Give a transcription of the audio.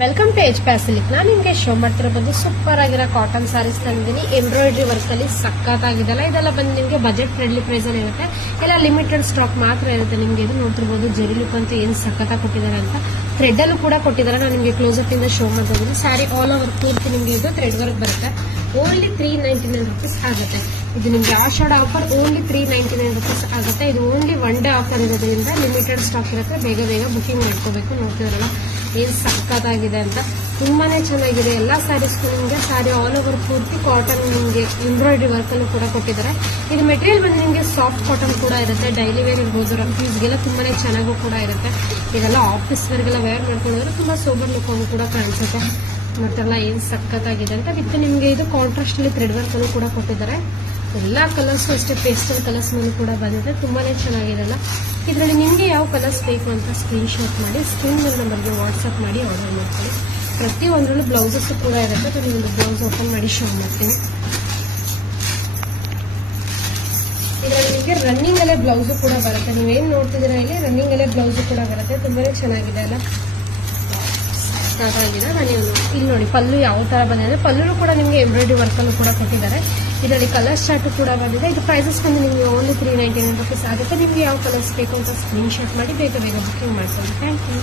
Welcome to H ಪ್ಯಾಸಿಲಿಕ್. ನಾನು ನಿಮಗೆ show ಮಾಡ್ತಿರೋದು ಸೂಪರ್ ಆಗಿರೋ ಕಾಟನ್ ಸ್ಯಾರೀಸ್ ತಂದಿದ್ದೀನಿ. ಎಂಬ್ರಾಯ್ಡ್ರಿ ವರ್ಕ್ ಅಲ್ಲಿ ಸಖತ್ತಾಗಿದೆಲ್ಲ. ಇದೆಲ್ಲ ಬಂದು ನಿಮಗೆ ಬಜೆಟ್ ಫ್ರೆಂಡ್ಲಿ ಪ್ರೈಸ್ ಅಲ್ಲಿ ಇರುತ್ತೆ. ಎಲ್ಲ ಲಿಮಿಟೆಡ್ ಸ್ಟಾಕ್ ಮಾತ್ರ ಇರುತ್ತೆ. ನಿಮಗೆ ಇದು ನೋಡ್ತಿರ್ಬೋದು ಜರಿ ಲುಕ್ ಅಂತ ಏನು ಸಖತ್ತಾಗಿ ಕೊಟ್ಟಿದ್ದಾರೆ ಅಂತ. ಥ್ರೆಡ್ ಅಲ್ಲೂ ಕೂಡ ಕೊಟ್ಟಿದ್ದಾರೆ. ನಾನು ನಿಮಗೆ ಕ್ಲೋಸ್ ಅಪ್ ಇಂದ ಶೋ ಮಾಡ್ತಾ ಇದ್ದೀನಿ. ಸ್ಯಾರಿ ಆಲ್ ಓವರ್ ಪೂರ್ತಿ ನಿಮಗೆ ಇದು ಥ್ರೆಡ್ ವರ್ಕ್ ಬರುತ್ತೆ. ಓನ್ಲಿ 399 rupees ಆಗುತ್ತೆ. ಇದು ನಿಮಗೆ ಆಷಾಢ ಆಫರ್ ಓನ್ಲಿ 399 rupees ಆಗುತ್ತೆ. ಇದು ಓನ್ಲಿ ಒನ್ ಡೇ ಆಫರ್ ಇರೋದ್ರಿಂದ ಲಿಮಿಟೆಡ್ ಸ್ಟಾಕ್ ಇರುತ್ತೆ. ಬೇಗ ಬೇಗ ಬುಕಿಂಗ್ ಮಾಡ್ಕೋಬೇಕು. ನೋಡ್ತಿದ್ರಲ್ಲ ಏನು ಸಖತ್ತಾಗಿದೆ ಅಂತ. ತುಂಬಾನೇ ಚೆನ್ನಾಗಿದೆ. ಎಲ್ಲ ಸ್ಯಾರೀಸ್ಗೂ ನಿಮಗೆ ಸ್ಯಾರಿ ಆಲ್ ಓವರ್ ಪೂರ್ತಿ ಕಾಟನ್ ನಿಮಗೆ ಎಂಬ್ರಾಯ್ಡ್ರಿ ವರ್ಕ್ ಅಲ್ಲೂ ಕೂಡ ಕೊಟ್ಟಿದ್ದಾರೆ. ಇದು ಮೆಟೀರಿಯಲ್ ಬಂದು ನಿಮಗೆ ಸಾಫ್ಟ್ ಕಾಟನ್ ಕೂಡ ಇರುತ್ತೆ. ಡೈಲಿ ವೇರ್ ಇರ್ಬೋದು, ರಫೀಸ್ಗೆಲ್ಲ ತುಂಬಾನೇ ಚೆನ್ನಾಗೂ ಕೂಡ ಇರುತ್ತೆ. ಇದೆಲ್ಲ ಆಫೀಸ್ ವೇರ್ಗೆಲ್ಲ ವೇರ್ ಮಾಡ್ಕೊಂಡ್ರೆ ತುಂಬಾ ಸೋಬರ್ ಲುಕ್ ಕೂಡ ಕಾಣಿಸುತ್ತೆ. ಮತ್ತೆಲ್ಲ ಏನು ಸಖತ್ತಾಗಿದೆ ಅಂತ. ವಿತ್ ನಿಮಗೆ ಇದು ಕಾಂಟ್ರಾಸ್ಟ್ ಅಲ್ಲಿ ಥ್ರೆಡ್ ವರ್ಕ್ ಅನ್ನು ಕೂಡ ಕೊಟ್ಟಿದ್ದಾರೆ. ಎಲ್ಲಾ ಕಲರ್ಸ್ ಅಷ್ಟೇ ಪೇಸ್ಟಲ್ ಕಲರ್ಸ್ ಮೇಲೆ ಕೂಡ ಬಂದಿದೆ. ತುಂಬಾನೇ ಚೆನ್ನಾಗಿದೆಲ್ಲ. ಇದರಲ್ಲಿ ನಿಮಗೆ ಯಾವ ಕಲರ್ಸ್ ಬೇಕು ಅಂತ ಸ್ಕ್ರೀನ್ ಶಾಟ್ ಮಾಡಿ ಸ್ಕ್ರೀನ್ ಮೇಲೆ ನಂಬರ್ಗೆ ವಾಟ್ಸ್ಆಪ್ ಮಾಡಿ ಆರ್ಡರ್ ಮಾಡ್ಕೊಳ್ಳಿ. ಪ್ರತಿಯೊಂದರಲ್ಲೂ ಬ್ಲೌಸಸ್ ಕೂಡ ಇರುತ್ತೆ. ನೀವೊಂದು ಬ್ಲೌಸ್ ಓಪನ್ ಮಾಡಿ ಶೋ ಮಾಡ್ತೀನಿ. ಇದರಲ್ಲಿ ನಿಮಗೆ ರನ್ನಿಂಗ್ ಅಲ್ಲೇ ಬ್ಲೌಸ್ ಕೂಡ ಬರುತ್ತೆ. ನೀವೇನು ನೋಡ್ತಿದ್ದೀರಾ ಇಲ್ಲಿ ರನ್ನಿಂಗ್ ಅಲ್ಲೇ ಬ್ಲೌಸ್ ಕೂಡ ಬರುತ್ತೆ. ತುಂಬಾನೇ ಚೆನ್ನಾಗಿದೆ ಅಲ್ಲ. ನಾನು ಇಲ್ಲಿ ನೋಡಿ ಪಲ್ಲು ಯಾವ ತರ ಬಂದಿದೆ. ಪಲ್ಲು ಕೂಡ ನಿಮಗೆ ಎಂಬ್ರಾಯ್ಡ್ರಿ ವರ್ಕ್ ಅಲ್ಲೂ ಕೂಡ ಕೊಟ್ಟಿದ್ದಾರೆ. ಇದರಲ್ಲಿ ಕಲರ್ ಚಾರ್ಟ್ ಕೂಡ ಬಂದಿದೆ. ಇದು ಪ್ರೈಸಸ್ ಬಂದು ನಿಮಗೆ ಓನ್ಲಿ 399 rupees ಆಗುತ್ತೆ. ನಿಮಗೆ ಯಾವ ಕಲರ್ಸ್ ಬೇಕು ಅಂತ ಸ್ಕ್ರೀನ್ ಶಾಟ್ ಮಾಡಿ ಬೇಗ ಬೇಗ ಬುಕಿಂಗ್ ಮಾಡ್ಕೊಳ್ಳಿ. Thank you.